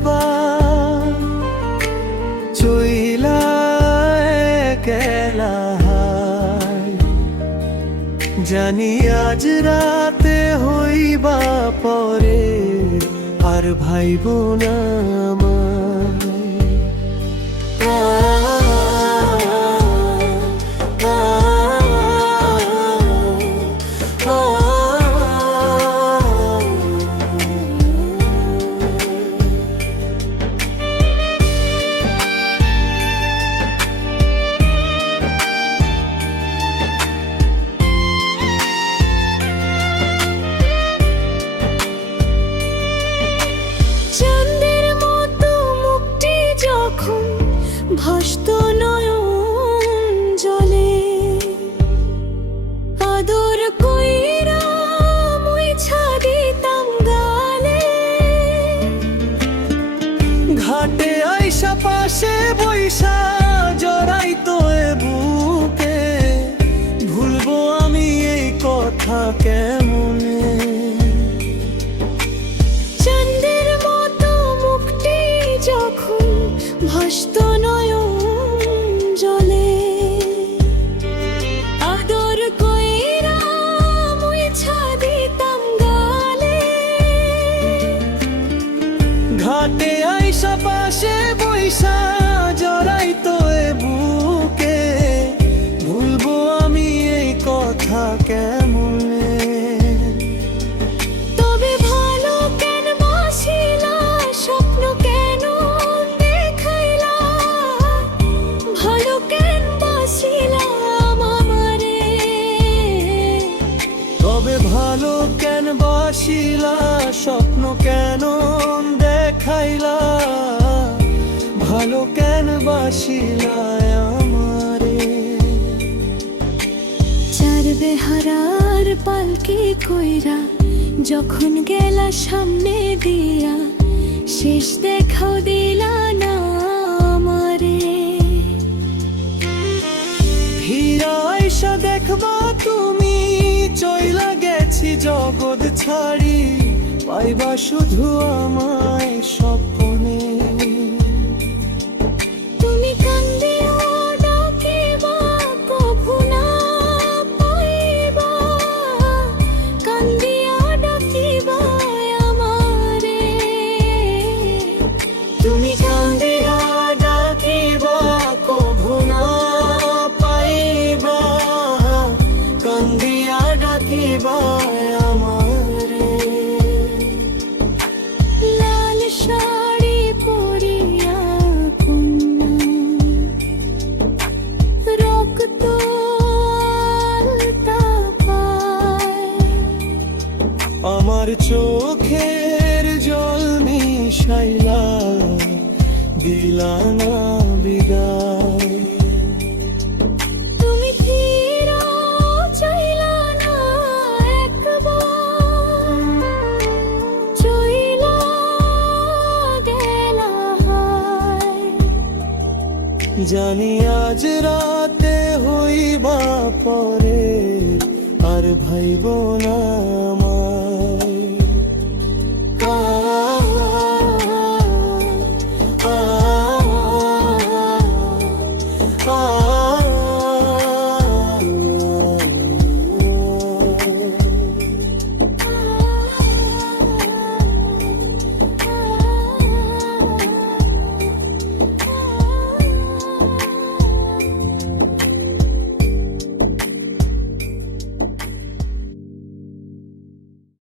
একবার চইলা গেলা, জানি আজ রাতে হইবা পরে আর ভাইব না ভাসত নয়ন জলে, আদর কইরা মুইছা দিতাম গালে। ঘাটে আইসা পাশে বইসা জড়াইতো এ বুকে, ভুলবো আমি এই কথা কেমনে? চাঁদের মতো মুখটি যখন ভাসত নয়ন জলে, আদর কইরা মুইছা দিতাম গালে। ঘাটে আইসা পাশে বইসা জড়াইতো এ বুকে, ভুলবো আমি এই কথা কেমনে? তবে ভালো কেন বাসিলা, স্বপ্ন কেন দেখাইলা, ভালো কেন বাসিলা আমারে? তবে ভালো কেন বাসিলা, স্বপ্ন কেন দেখাইলা, ভালো কেন বাসিলা আমারে? চার বেহারার পালকি কইরা যখন গেলা সামনে দিয়া, শেষ দেখাও দিলা না আমারে। হীরা আইসা দেখবা তুমি, চইলা গেছি জগৎ ছাড়ি, পাইবা শুধু আমায় স্বপ্নে। তুমি কান্দিয়া ডাকিবা কভু না পাইবা, কান্দিয়া ডাকিবা আমারে। তুমি কান্দিয়া ডাকিবা কভু না পাইবা, কান্দিয়া ডাকিবা আমারে। লাল শাড়ি পরিয়া কন্যা, রক্ত আলতা পায়, আমার চোখের জল মিশাইলা দিলা না বিদায়। তুমি ফিরা চাইলা না একবার, চইলা গেলা হায়। জানি আজ রাতে হইবা পরে আর ভাইব না